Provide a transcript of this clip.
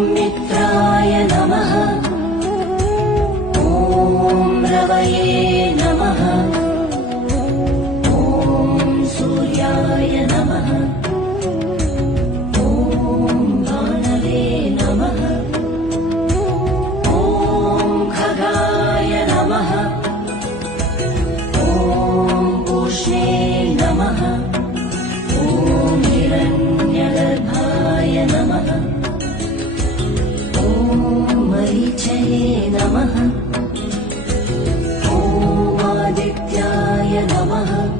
मित्राय नमः। ॐ रवये नमः। ॐ सूर्याय नमः। ॐ भानवे नमः। ॐ खगाय नमः। ॐ पूष्णे नमः। ॐ हिरण्यगर्भाय नमः। ॐ मरीचये नमः। ॐ आदित्याय नमः।